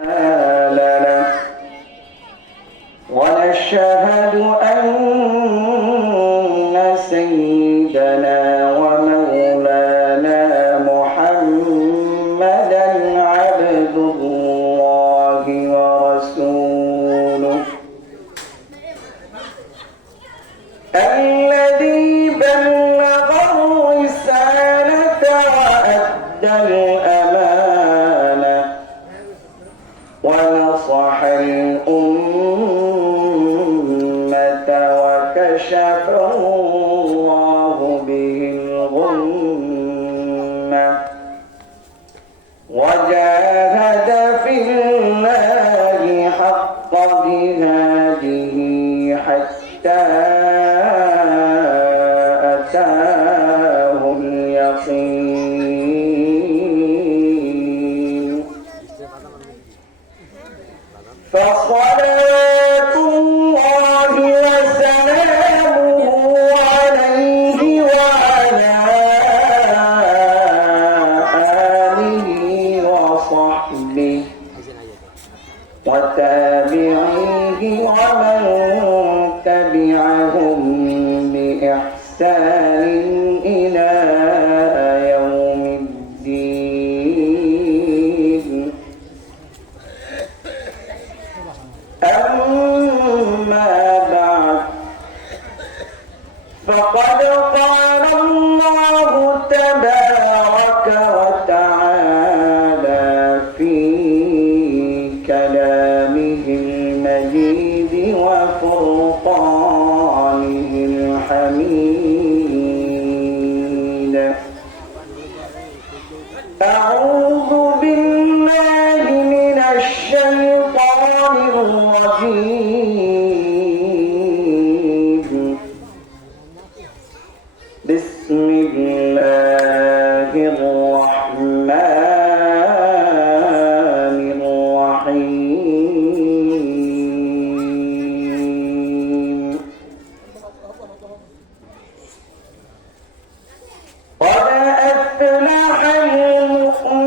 لنا ونشهد أن سيدنا ومولانا محمدا عبد الله ورسوله الذي بلغ الرسالة وأدى الأمانة ونصح الأمة وكشف الله به الغمة وجاهد في الله حق جهاده حتى أتاه اليقين فصلاة الله وسلامه عليه وعلى آله وصحبه وتابعيه ومن تبعهم بإحسان إلى يوم الدين. أما بعد فقد قال الله تبارك وتعالى في كلامه المجيد وفرقانه الحميد. أعوذ بالله من الشيطان الرجيم. بسم الله الرحمن الرحيم. قد أفلح المؤمنون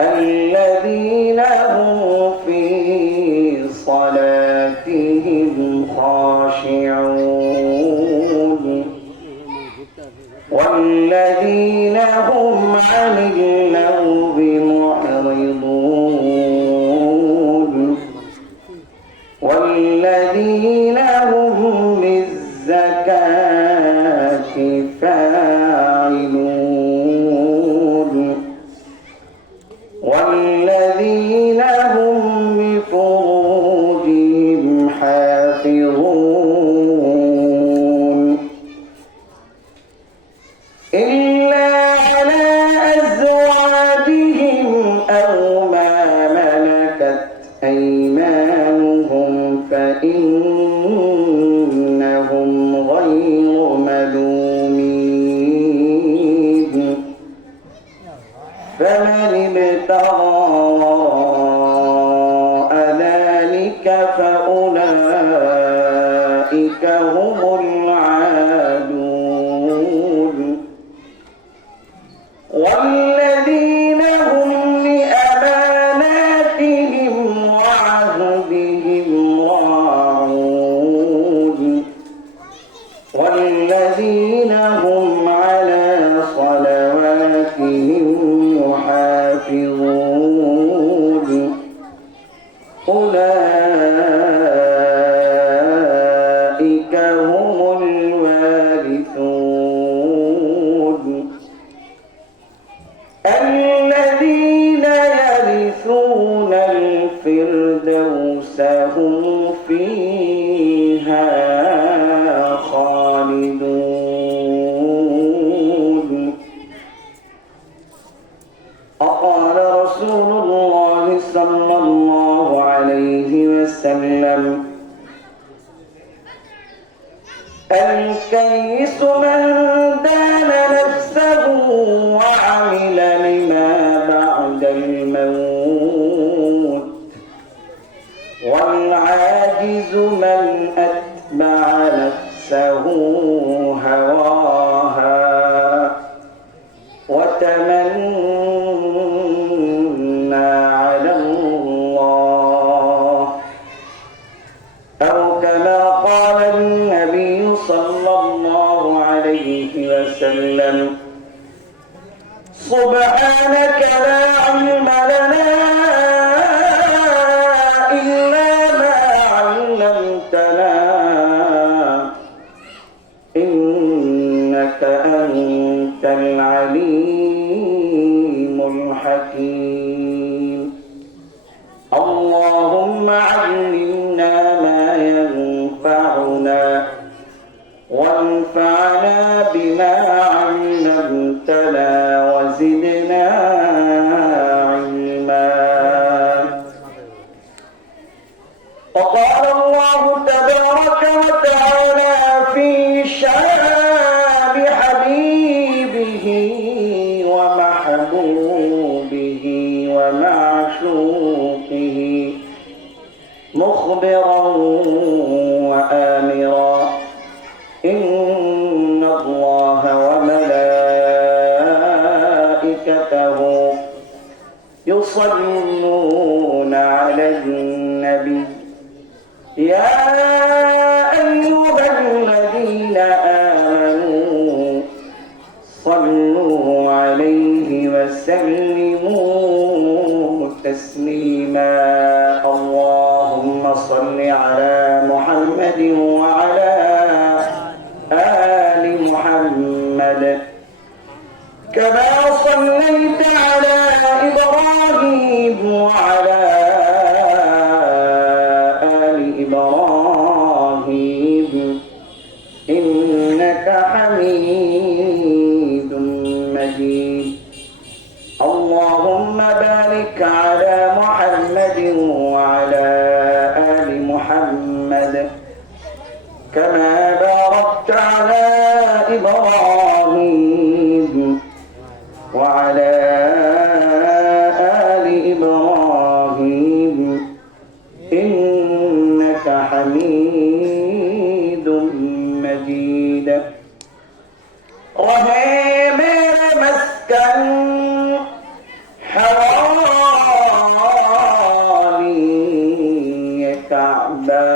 الذين هم في صلاتهم خاشعون والذين هم عن اللغو معرضون والذين هم للزكاة فاعلون والذين هم لفروجهم حافظون إلا على أزواجهم أو ما ملكت أيمانهم فإنهم غير ملومين. فمن ابتغى وراء ذلك فأولئك هم العادون. والذين هم لأماناتهم وعهدهم راعون والذين هم على صلواتهم يحافظون أولئك هم الوارثون الذين يرثون الفردوس هم فيها خالدون. وقال رسول الله صلى الله عليه وسلم الكيس من دان نفسه وعمل لما بعد الموت والعاجز من أتبع نفسه هواها وسلم سبحانك لا علم لنا إلا ما علمتنا إنك أنت العليم الحكيم اللهم علمنا ما ينفعنا وانفعنا بما علمتنا وزدنا علما. وقال الله تبارك وتعالى في شان حبيبه ومحبوبه ومعشوقه مخبرا وآمرا إن الله وملائكته يصلون على النبي يا أيها الذين آمنوا صلوا عليه وسلموا تسليما. اللهم صل على محمد وعلى آل محمد كما صليت على إبراهيم وعلى آل إبراهيم إنك حميد مجيد. اللهم بارك على محمد وعلى آل محمد كما باركت على إبراهيم وعلى آل إبراهيم إنك حميد مجيد. رہے میرے مسکن حوالی کعبہ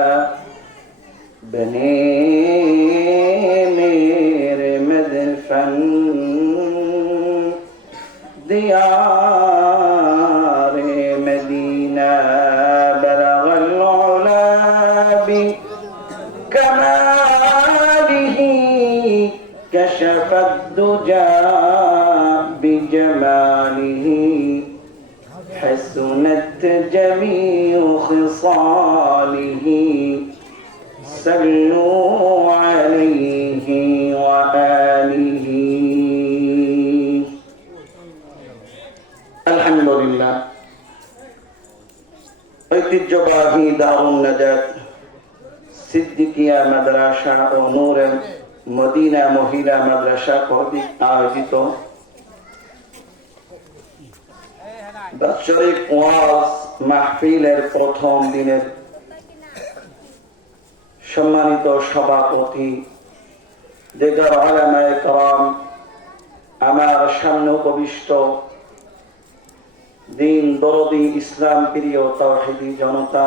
بنے میرے مدفن دیار مدینہ بلغ العلا بکمالہ كشف الدجى بجماله حسنت جميع خصاله صلوا عليه وآله. الحمد لله. ঐতিহ্যবাহী দারুন নাজাত সিদ্দিকিয়া মাদ্রাসা ও নূরে মদিনা মহিলা মাদ্রাসা কর্তৃক আয়োজিত বাৎসরিক ওয়াজ মাহফিলের প্রথম দিনের সম্মানিত সভাপতি দিগার উলামায়ে কেরাম, আমার সামনে উপবিষ্ট দিন দরদি ইসলাম প্রিয় তাওহীদি জনতা,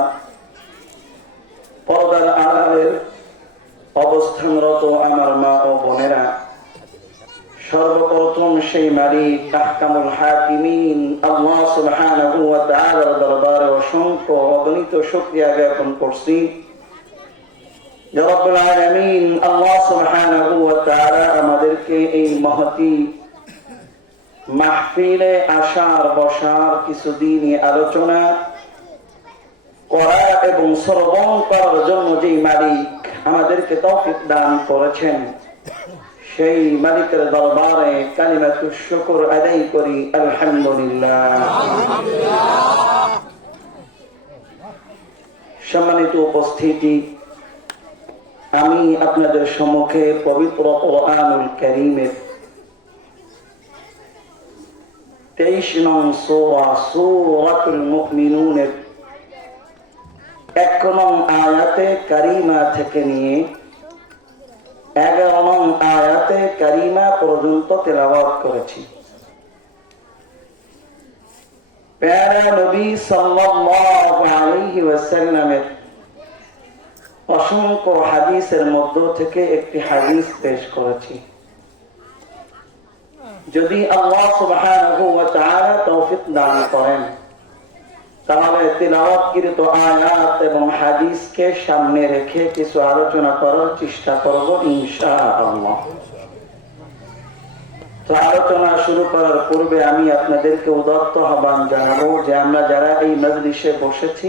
পর্দার আড়ালের অবস্থানরত আমার মা ও বোনেরা, সর্বপ্রথম সেই মালিক আহকামুল হাকিমিন আল্লাহ সুবহানাহু ওয়া তাআলার দরবারে অসংখ্য অগণিত শুকরিয়া জ্ঞাপন করছি। ইয়া রাব্বুল আলামিন, আল্লাহ সুবহানাহু ওয়া তাআলা আমাদেরকে এই মহতি মাহফিলে আসার বসার কিছুদিন আলোচনা করা এবং শ্রবণ করার জন্য যেই মালিক আমাদেরকে তৌফিক দান করেছেন, সেই মালিকের দরবারে কালিমাতুশ শুকর আদায় করি আলহামদুলিল্লাহ। সম্মানিত উপস্থিতি, আমি আপনাদের সম্মুখে পবিত্র কোরআনুল কারীমের 23 নং সূরা সূরাতুল মুমিনুনের 1 নং আয়াতে কারিমা থেকে নিয়ে 11 নং আয়াতে কারিমা পর্যন্ত তেলাওয়াত করেছি। প্যারা নবী সাল্লাল্লাহু আলাইহি ওয়াসাল্লামের অসংখ্য হাদিসের মধ্য থেকে একটি হাদিস পেশ করেছি। যদি আল্লাহ সুবহানাহু ওয়া তাআলা তৌফিক দান করেন, তাহলে তিলাওয়াতকৃত আয়াত এবং হাদিসকে সামনে রেখে কিছু আলোচনা করার চেষ্টা করব ইনশাআল্লাহ। তো আলোচনা শুরু করার পূর্বে আমি আপনাদেরকে উদাত্ত আহ্বান জানাবো যে আমরা যারা এই মজলিসে বসেছি,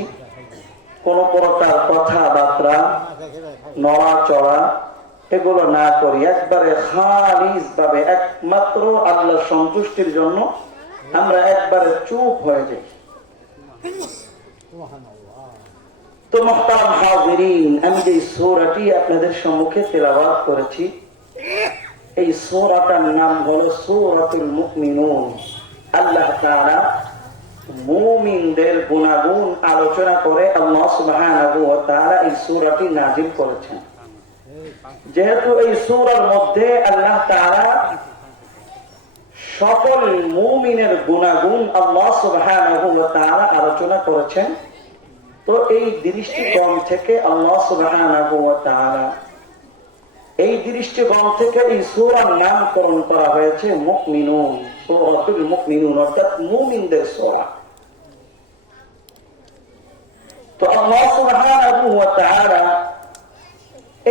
কোন প্রকার কথাবার্তা, নড়াচড়া এগুলো না করি, একবারে খালিস ভাবে একমাত্র আল্লাহর সন্তুষ্টির জন্য আমরা একবারে চুপ হয়ে যাই। তো মুহতারাম হাজিরিন, আমি যে সূরাটি আপনাদের সম্মুখে তেলাওয়াত করেছি, এই সূরাটার নাম হলো সূরাতুল মুমিনুন। আল্লাহ তাআলা মুমিনদের গুনাগুণ আলোচনা করে আল্লাহ সুবহানাহু ওয়া তাআলা এই সূরাটি নাযিল করেছেন। যেহেতু এই সূরার মধ্যে আল্লাহ তাআলা সকল মুমিনের গুনাগুণ আল্লাহ সুবহানাহু ওয়া তাআলা আলোচনা করেছেন, তো এই দৃষ্টিকোণ থেকে আল্লাহ সুবহানাহু ওয়া তাআলা এই দৃষ্টিকোণ থেকে এই সূরার নামকরণ করা হয়েছে মুমিনুন, সূরাতুল মুমিনুন, অর্থাৎ মুমিনদের সূরা। তো আল্লাহ সুবহানাহু ওয়া তাআলা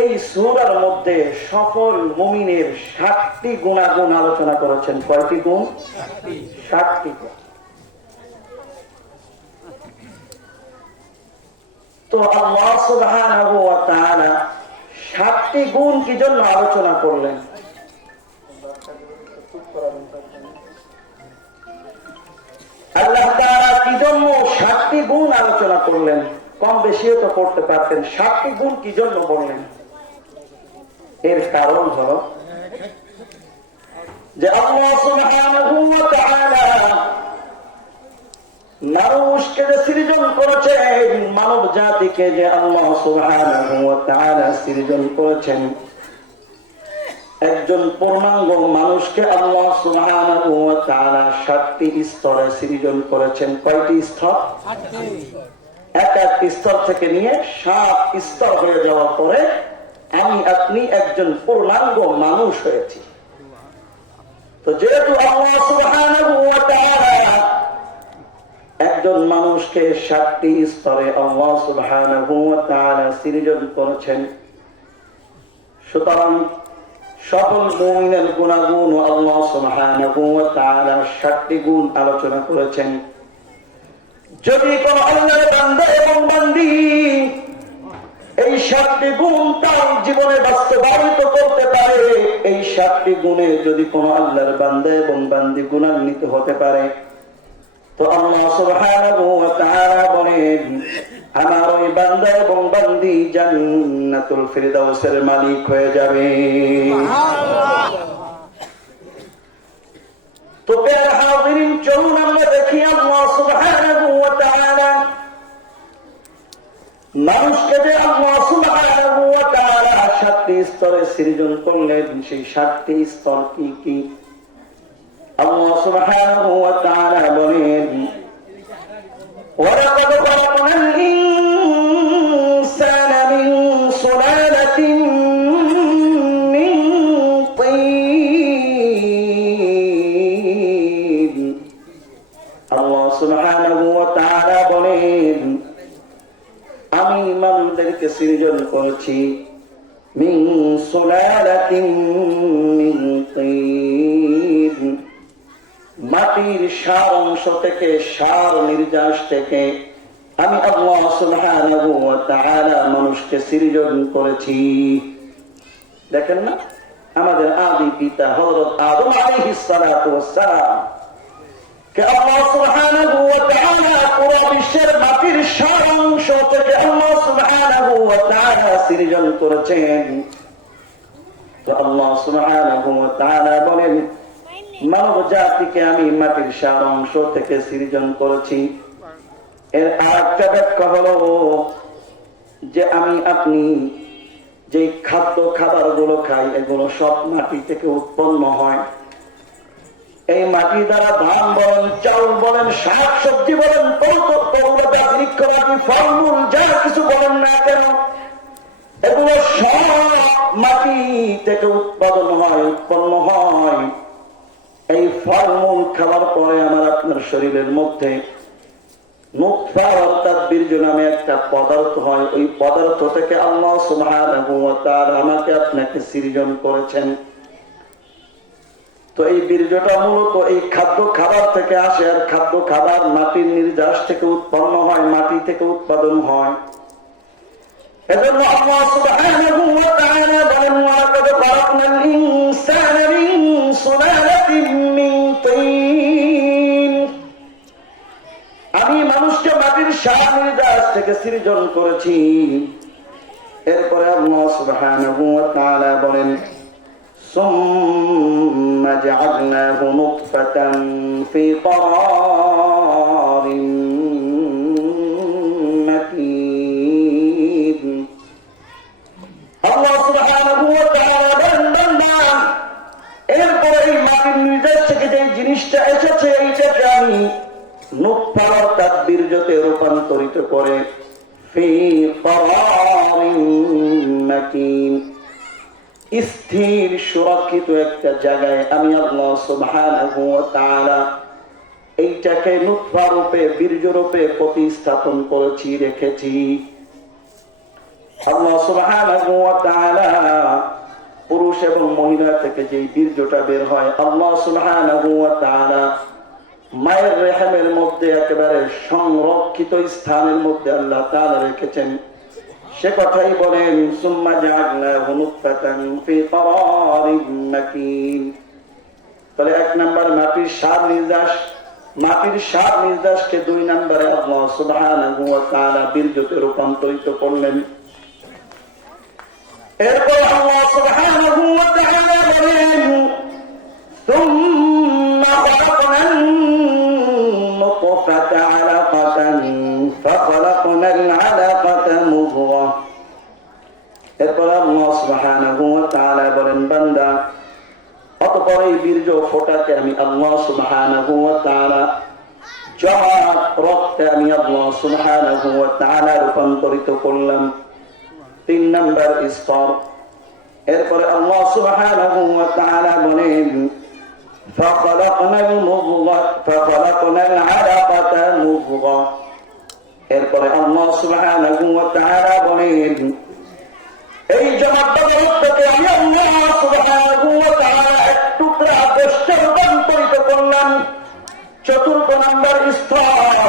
এই সূরার মধ্যে সকল মুমিনের ৭টি গুণাগুণ আলোচনা করেছেন। কয়টি গুণ? ৭টি গুণ। তো আল্লাহ সুবহানাহু ওয়া তাআলা ৭টি গুণ কি জন্য আলোচনা করলেন? আল্লাহ তাআলা কি জন্য ৭টি গুণ আলোচনা করলেন? কম বেশিও তো করতে পারতেন, ৭টি গুণ কি জন্য বললেন? এর কারণ হলো যে আল্লাহ সুবহানাহু ওয়া তাআলা মানুষকে যে সৃজন করেছেন, মানব জাতিকে যে আল্লাহ সুবহানাহু ওয়া তাআলা সৃজন করেছেন, একজন পূর্ণাঙ্গ মানুষকে আল্লাহ সুবহানাহু ওয়া তাআলা ৭টি স্তরে সৃজন করেছেন। কয়টি স্তর? ৭টি। এক এক স্তর থেকে নিয়ে ৭ স্তর হয়ে যাওয়ার পরে আমি আপনি একজন পূর্ণাঙ্গ মানুষ হয়েছি। তো যেহেতু আল্লাহ সুবহানাহু ওয়া তাআলা একজন মানুষকে ৭টি স্তরে আল্লাহ সুবহানাহু ওয়া তাআলা সৃজন করেছেন, সুতরাং সকল মুমিনের গুনাহগুণ আল্লাহ সুবহানাহু ওয়া তাআলা ৭টি গুণ আলোচনা করেছেন। যদি কোন আল্লাহর বান্দা এবং বান্দি এই ৭টি গুণ তার জীবনে বাস্তবায়িত করতে পারে, এই ৭টি গুণে যদি কোন আল্লাহর বান্দা এবং বান্দি গুণান্বিত হতে পারে, তো আল্লাহ সুবহানাহু ওয়া তাআলা বলেন আমার ওই বান্দা এবং বান্দি জান্নাতুল ফিরদাউসের মালিক হয়ে যাবে। তো প্রিয় হাজিরিন, চলুন আমরা দেখি আল্লাহ সুবহানাহু ওয়া তাআলা মানুষকে যে আল্লাহ সুবহানাহু ওয়া তাআলা ৭টি স্তরে সৃজন করলেন, সেই ৭টি স্তর কি কি? আল্লাহ সুবহানাহু ওয়া তাআলা বলেন ওয়ালাকাদ খালাকনাল ইনসানা মিন সুলালাতিন মিন তিন। আল্লাহ সুবহানাহু ওয়া তাআলা বলেন আমি মানুষদেরকে সৃজন করেছি মিন সুলালাতিন মিন তিন, মাটির সার অংশ থেকে, সার নির্যাস থেকে আমি আল্লাহ সুবহানাহু ওয়া তাআলা মানুষকে সৃজন করেছি। দেখেন না, আমাদের আদি পিতা হযরত আদম আলাইহিস সালাতু ওয়াস সালাম কে আল্লাহ সুবহানাহু ওয়া তাআলা পুরো বিশ্বের মাটির সার অংশ থেকে আল্লাহ সুবহানাহু ওয়া তাআলা সৃজন করেছেন। তো আল্লাহ সুবহানাহু ওয়া তাআলা বলেন মানব জাতিকে আমি মাটির সার অংশ থেকে সৃজন করেছি। এর আরেকটা ব্যাখ্যা হলো যে আমি আপনি যে খাবার গুলো খাই, এগুলো সব মাটি থেকে উৎপন্ন হয়। এই মাটি দ্বারা ধান বলেন, চাউল বলেন, শাক সবজি বলেন, ফলমূল যা কিছু বলেন না কেন, এগুলো সব মাটি থেকে উৎপাদন হয়, উৎপন্ন হয়। এই ফলমূল খাওয়ার পরে আমার আপনার শরীরের মধ্যে নুতফা অর্থাৎ বীর্য নামে একটা পদার্থ হয়। ওই পদার্থ থেকে আল্লাহ সুবহানাহু ওয়া তাআলা আমাকে আপনাকে সৃজন করেছেন। তো এই বীর্যটা মূলত এই খাদ্য খাবার থেকে আসে, আর খাদ্য খাবার মাটির নির্যাস থেকে উৎপন্ন হয়, মাটি থেকে উৎপাদন হয়। এজন্য আল্লাহ সুবহানাহু ওয়া তাআলা বলেন, ওয়ালাকাদ খালাকনাল ইনসানা মিন সুলালাতিন মিন তিন। আমি মানুষকে মাটির সার নির্যাস থেকে সৃজন করেছি। এরপরে আল্লাহ সুবহানাহু ওয়া তাআলা বলেন, সুম্মা জাআলনাহু নুতফাতান ফি ক্বারারিন মাকিন। আল্লাহ সুবহানাহু ওয়া তাআলা বলেন, এরপরে এই মাটির নির্যাস থেকে যে জিনিসটা এসেছে এইটাকে আমি নুতফা অর্থাৎ বীর্যতে রূপান্তরিত করে ফি ক্বারারিন মাকিন, স্থির সুরক্ষিত একটা জায়গায় আমি আল্লাহ সুবহানাহু ওয়া তাআলা এইটাকে নুতফা রূপে বীর্য রূপে প্রতিস্থাপন করেছি, রেখেছি। আল্লাহ সুবহানাহু ওয়া তাআলা পুরুষ এবং মহিলা থেকে যে বীর্যটা বের হয়, আল্লাহ সুবহানাহু ওয়া তাআলা মায়ের রেহেমের মধ্যে একেবারে সংরক্ষিত স্থানের মধ্যে আল্লাহ তাআলা রেখেছেন। সে কথাই বলেন, সুম্মা জাআলনাহু নুতফাতান ফি ক্বারারিন মাকিন। তাহলে এক নাম্বার মাটির সার নির্যাস, মাটির সার নির্যাসকে দুই নম্বরে আল্লাহ সুবহানাহু ওয়া তাআলা বীর্যতে রূপান্তরিত করলেন। এরপর আল্লাহ সুবহানাহু ওয়া তাআলা বলেন, সুম্মা খালাকনান নুতফাতা আলাকাতান ফাখালাকনাল আলাকাতা মুদগা। এরপর আল্লাহ সুবহানাহু ওয়া তাআলা বলেন, বান্দা, অতঃপর এই বীর্য ফোঁটাকে আমি আল্লাহ সুবহানাহু ওয়া তাআলা জমা রক্তে আমি আল্লাহ সুবহানাহু ওয়া তাআলা রূপান্তরিত করলাম। তিন নম্বর স্তর। এরপরে আল্লাহ সুবহানাহু ওয়া তাআলা বলেন, ফাখালাকনাল আলাকাতা মুদগা। এরপরে আল্লাহ সুবহানাহু ওয়া তাআলা বলেন, এই জমাটটা রক্তকে আমি আল্লাহ সুবহানাহু ওয়া তাআলা এক টুকরা গোশতে রূপান্তরিত করলাম। চতুর্থ নম্বর স্তর।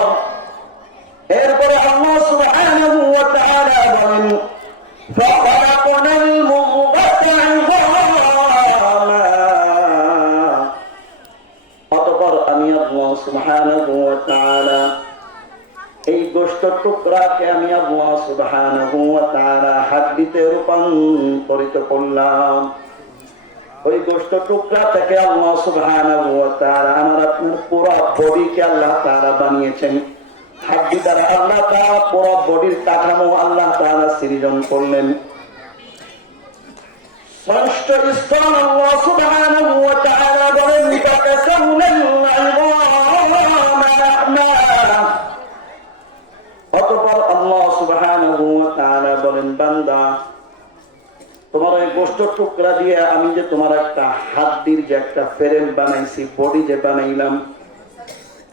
এরপরে আল্লাহ সুবহানাহু ওয়া তাআলা বলেন, ফাখালাকনাল মুদগাতা ইযামা। অতঃপর আমি আল্লাহ সুবহানাহু ওয়া তাআলা এই গোশত টুকরাকে আমি আল্লাহ সুবহানাহু ওয়া তাআলা হাড্ডিতে রূপান্তরিত করলাম। ওই গোশত টুকরা থেকে আল্লাহ সুবহানাহু ওয়া তাআলা আমার আপনার পুরো বডিকে আল্লাহ তাআলা বানিয়েছেন। হাড্ডি দ্বারা আল্লাহ তাআলা পুরো বডির কাঠামো আল্লাহ তাআলা সৃজন করলেন। ষষ্ঠ স্তর আল্লাহ সুবহানাহু ওয়া তাআলা বলেন, অতঃপর আল্লাহ সুবহানাহু ওয়া তাআলা বলেন, বান্দা, তোমার এই গোশত টুকরা দিয়ে আমি যে তোমার একটা হাড্ডির যে একটা ফ্রেম বানাইছি, বডি যে বানাইলাম,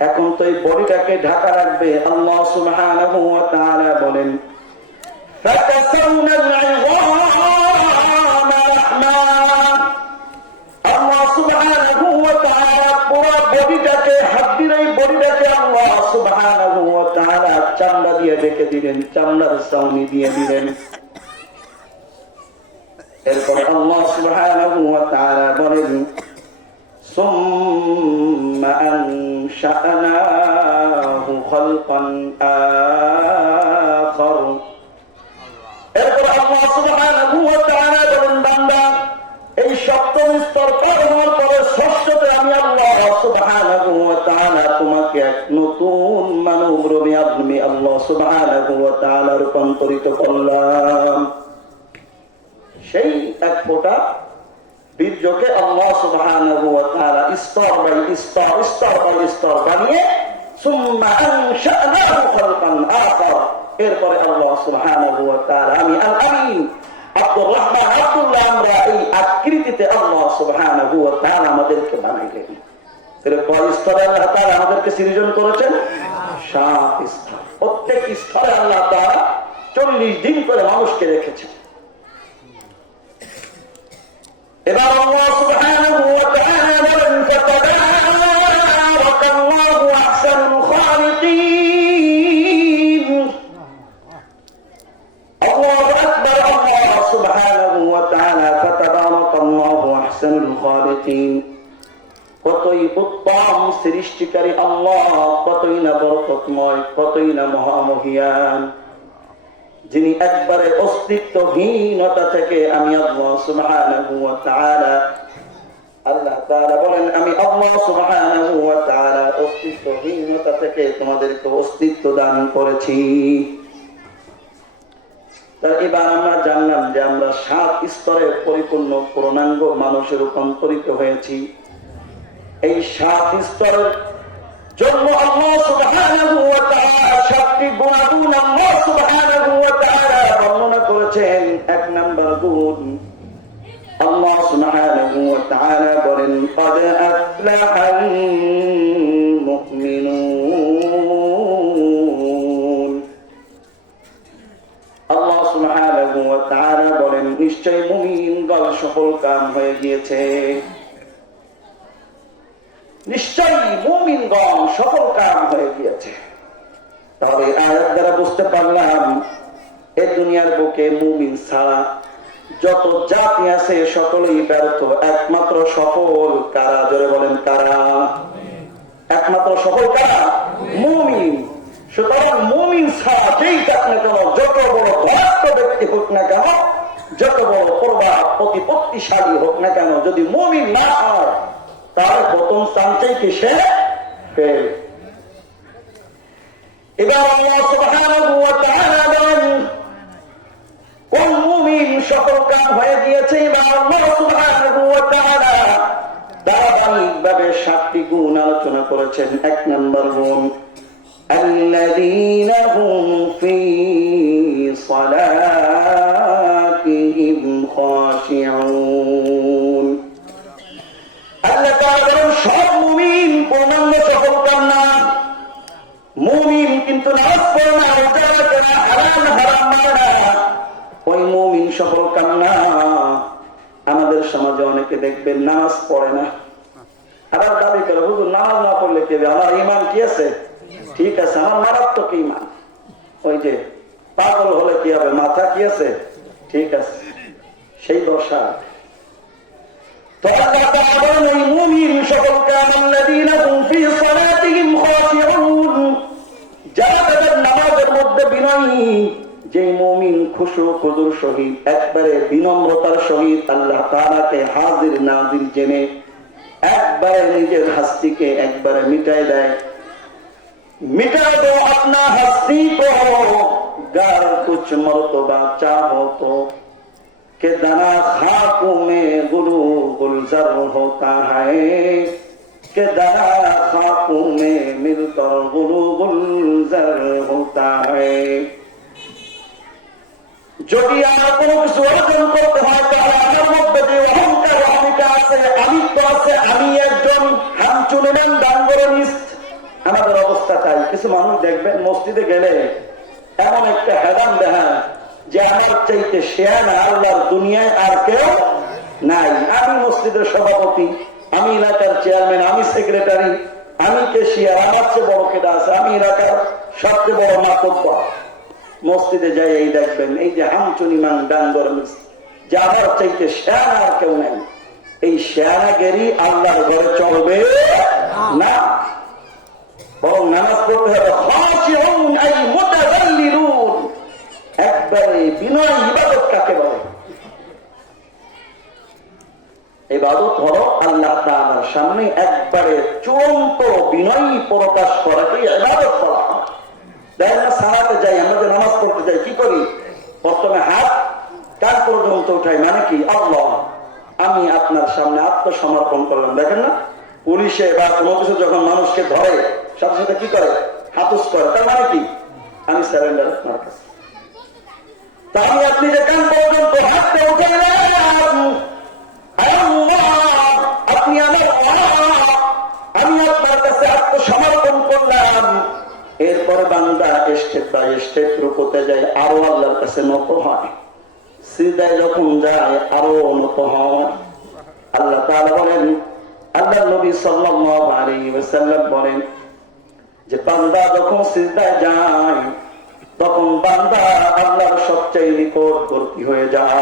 এখন তো এই বডিটাকে ঢাকা রাখবে। আল্লাহ সুবহানাহু ওয়া তাআলা বলেন, ফাকাসাউনাল ইযামা লাহমা। আল্লাহ সুবহানাহু ওয়া তাআলা পুরো বডিটাকে, হাড্ডির এই বডিটাকে আল্লাহ সুবহানাহু ওয়া তাআলা চামড়া দিয়ে ঢেকে দিলেন, চামড়ার ছাউনি দিয়ে দিলেন। এরপর আল্লাহ সুবহানাহু ওয়া তাআলা বলেন, সুম্মা আনশা'নাহু খালকান আখার। এরপর আল্লাহ সুবহানাহু ওয়া তাআলা বলেন, বান্দা, এই সপ্তম স্তর পার হওয়ার পরে ষষ্ঠতে আমি আল্লাহ সুবহানাহু ওয়া তাআলা তোমাকে এক নতুন মানব রূপে আমি আল্লাহ সুবহানাহু ওয়া তাআলা রূপান্তরিত করলাম। সেই এক ফোঁটা বীর্যকে আল্লাহ সুবহানাহু ওয়া তাআলা স্তর বাই স্তর, স্তর বাই স্তর বানিয়ে সুম্মা আনশা'নাহু খালকান আখার। এরপরে আল্লাহ সুবহানাহু ওয়া তাআলা আমি আল আমিন আব্দুর রহমান আব্দুল্লাহ আমরা এই আকৃতিতে আল্লাহ সুবহানাহু ওয়া তাআলা আমাদেরকে বানাইলেন। কয় স্তরে আল্লাহ তাআলা আমাদেরকে সৃজন করেছেন? 7 স্তর। প্রত্যেক স্তরে আল্লাহ তাআলা 40 দিন করে মানুষকে রেখেছেন। এবার আল্লাহ সুবহানাহু ওয়া তাআলা বলেন, ফাতাবারাকাল্লাহু আহসানুল খালিকিন। আল্লাহু আকবার। আল্লাহ সুবহানাহু ওয়া তাআলা ফাতাবারাকাল্লাহু আহসানুল খালিকিন। কতই উত্তম সৃষ্টিকারী আল্লাহ, কতই না বরকতময়, কতই না মহামহিয়ান, যিনি একবারে অস্তিত্বহীনতা থেকে আমি আল্লাহ সুবহানাহু ওয়া তাআলা, আল্লাহ তাআলা বলেন আমি আল্লাহ সুবহানাহু ওয়া তাআলা অস্তিত্বহীনতা থেকে তোমাদেরকে অস্তিত্ব দান করেছি। তার এবার আমরা জানলাম যে আমরা 7 স্তরে পরিপূর্ণ পূর্ণাঙ্গ মানুষে রূপান্তরিত হয়েছি। এই 7 স্তরের জন্য আল্লাহ সুবহানাহু ওয়া তাআলা 7টি গুণ আল্লাহ সুবহানাহু ওয়া তাআলা বর্ণনা করেছেন। 1 নাম্বার গুণ আল্লাহ সুবহানাহু ওয়া তাআলা বলেন, ক্বাদ আফলাহাল মুমিনুন। আল্লাহ সুবহানাহু ওয়া তাআলা বলেন নিশ্চয় মুমিনগণ সফল কাম হয়ে গিয়েছে, নিশ্চয়ই মুমিনগণ সফল কাম হয়ে গিয়েছে। তাহলে আয়াত দ্বারা বুঝতে পারলাম এই দুনিয়ার বুকে মুমিন ছাড়া যত জাতি আছে সকলেই ব্যর্থ, একমাত্র সফল কারা? জোরে বলেন কারা? একমাত্র সফল কারা? মুমিন। সুতরাং মুমিন ছাড়া যেই যাক না কেন, যত বড় ধনাত্ম ব্যক্তি হোক না কেন, যত বড় প্রতিপত্তিশালী হোক না কেন, যদি মুমিন না হয় তার প্রথম স্থানটাই কিসে ফেল। এবার আল্লাহ সুবহানাহু ওয়া তাআলা বলেন কোন মুমিন সফল কাম হয়ে গিয়েছে। এবার আল্লাহ সুবহানাহু ওয়া তাআলা ধারাবাহিকভাবে 7টি গুণ আলোচনা করেছেন। 1 নম্বর গুণ আল্লাযীনা হুম ফী সালাতিহিম খাশিউন। আল্লাহ তাআলা বলেন সব মুমিন পূর্ণাঙ্গ সফল কাম না। মুমিন কিন্তু নামাজ পড়ে না, রোজা রাখে না, হারাম মানে না, ওই মুমিন সফল কাম না। আমাদের সমাজে অনেকে দেখবেন নামাজ পড়ে না, আবার দাবি করে হুজুর নামাজ না পড়লে কি হবে, আমার ঈমান কি আছে? ঠিক আছে, আমার মারাত্মক ঈমান। ওই যে পাগল হলে কি হবে, মাথা কি আছে? ঠিক আছে, সেই দশা। তো আল্লাহ তাআলা বলেন এই মুমিন সফল কাম আল্লাযীনা হুম ফী সালাতিহিম খাশিউন, যারা তাদের নামাজের মধ্যে বিনয়ী। যে মুমিন খুশু খুজুর সহিত একবারে বিনম্রতার সহিত আল্লাহ তাআলাকে হাজির নাজির জেনে একবারে নিজের হাস্তিকে একবারে মিটাই দেয়। मिटा दो अपना हस्ती को, गर कुछ मर्तबा चाहो तो, के दाना खाकों में गुरु गुलजर होता है, के दाना खाकों में मिलकर गुरु गुलजर होता है। যদি আমার কোনো কিছু অর্জন করতে হয় তাহলে আমার মধ্যে যে অহংকার অহমিকা আছে, আমিত্ব আছে, আমি একজন হামচুনিমান ডাঙ্গরনিস্ট, আমাদের অবস্থা তাই। কিছু মানুষ দেখবেন মসজিদে গেলে এমন একটা হেদান দেখান যে আমার চাইতে শেয়ার আল্লাহর দুনিয়ায় আর কেউ নাই। আমি মসজিদের সভাপতি, আমি এলাকার চেয়ারম্যান, আমি সেক্রেটারি, আমি কেশিয়ার, আমার চেয়ে বড় কেটা আছে, আমি এলাকার সবচেয়ে বড় মাতব্বর। মসজিদে যাই এই দেখবেন এই যে হামচুনিমান ডাঙ্গরনিস্ট, যে আমার চাইতে শেয়ার আর কেউ নাই। এই শেয়ারাগেরি আল্লাহর ঘরে চলবে না, বরং নামাজ পড়তে হবে খাশিউন আই মুতাযাল্লিলুন, একবারে বিনয়। ইবাদত কাকে বলে? ইবাদত হলো আল্লাহ তাআলার সামনে একবারে চূড়ান্ত বিনয় প্রকাশ করাকে ইবাদত বলা হয়। দেখেন না, সালাতে যাই, আমরা যে নামাজ পড়তে যাই কি করি? প্রথমে হাত কান পর্যন্ত উঠাই, মানে কি? আল্লাহ আমি আপনার সামনে আত্মসমর্পণ করলাম। দেখেন না, পুলিশে বা কোনো কিছু যখন মানুষকে ধরে সাথে সাথে কি করে? হাতুস করে, তার মানে কি? আমি সারেন্ডার আপনার কাছে। তাহলে আপনি যে কান পর্যন্ত হাতটা উঠাইলেন, আপনি আমার আমি এরপরে বান্দা স্টেপ বাই স্টেপ রুকুতে যায়, আরো আল্লাহর কাছে নত হয়। সিজদায় যখন যায় আরো নত হয়। আল্লাহ তাআলা বলেন, আল্লাহর নবী সাল্লাল্লাহু আলাইহি ওয়াসাল্লাম বলেন যে বান্দা যখন সিজদায় যায় তখন বান্দা আল্লাহর সবচেয়ে নিকটবর্তী হয়ে যায়।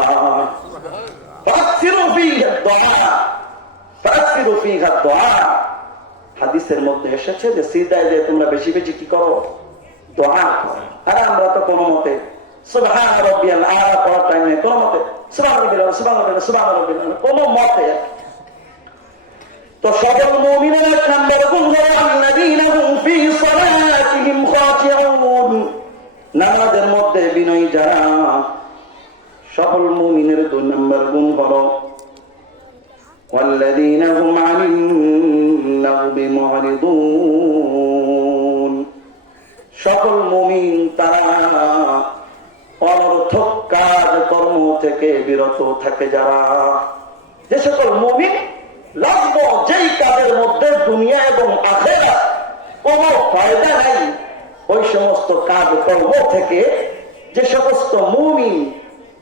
ফাকসিরু ফীহা দুআ, ফাকসিরু ফীহা দুআ। হাদিসের মধ্যে এসেছে যে সিজদায় যে তোমরা বেশি বেশি কি করো, দোয়া করো। আর আমরা তো কোনো মতে সুবহান রাব্বিয়াল আ'লা পড়ার টাইমে কোনো মতে সুবহান রাব্বিয়াল সুবহান রাব্বিয়াল সুবহান রাব্বিয়াল কোনো মতে। তো সকল মুমিনের এক নম্বর গুণ হলো আল্লাযীনা হুম ফী সালাতিহিম খাশিউন, নামাজের মধ্যে বিনয়ী যারা। সকল মুমিনের দুই নম্বর গুণ হলো ওয়াল্লাযীনা হুম আনিন নাগবি মুরিদুন, সকল মুমিন তারা অনর্থক কাজ কর্ম থেকে বিরত থাকে যারা। যে সকল মুমিন লাগবো যেই কাজের মধ্যে দুনিয়া এবং আখিরাত কোনো ফায়দা নাই, ওই সমস্ত কাজ কর্ম থেকে যে সমস্ত মুমিন